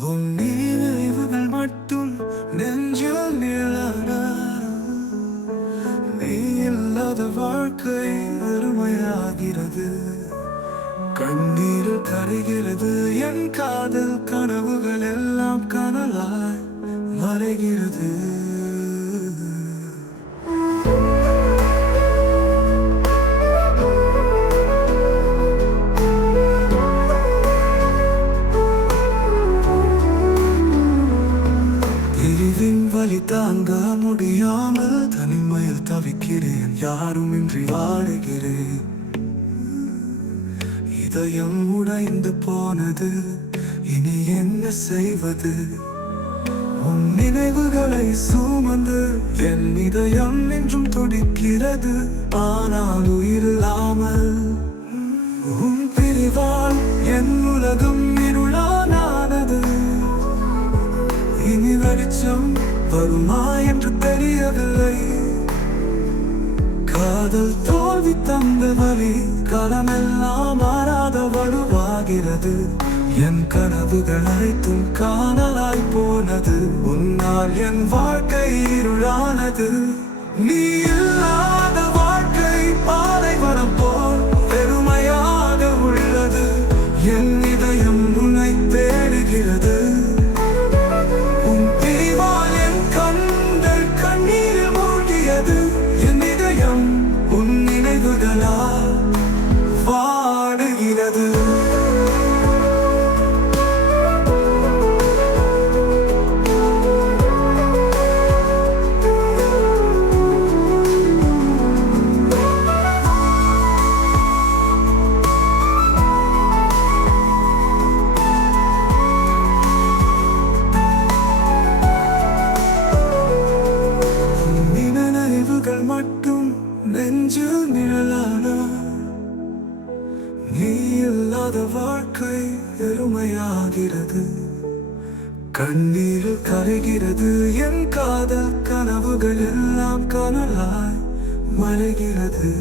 உன் நினைவுகள் மட்டும் நெஞ்சில் நிழலான நீ இல்லாத வாழ்க்கை அருமையாகிறது. கண்ணீர் கரைகிறது என் காதல் கனவுகள் எல்லாம் கனலாய் மறைகிறது. வலி தாங்க முடியாமல் தனிமையில் தவிக்கிறேன். யாரும் இன்றி வாழுகிறேன் இதயம் உடைந்து போனது இனி என்ன செய்வது? உன் நினைவுகளை சுமந்து என் இதயம் என்றும் துடிக்கிறது. ஆனால் உயிர் காதல் தோல்வி தந்த வழி களமெல்லாம் மாறாத வலுவாகிறது. என் கனவுகள் அனைத்தும் காணலாய் போனது. உன்னால் என் வாழ்க்கை இருளானது. நீ நெஞ்சில் நிழலான நீ இல்லாத வாழ்க்கை எருமையாகிறது கண்ணீரில் கரைகிறது என் காதல் கனவுகள் எல்லாம் கனலாய் மறைகிறது.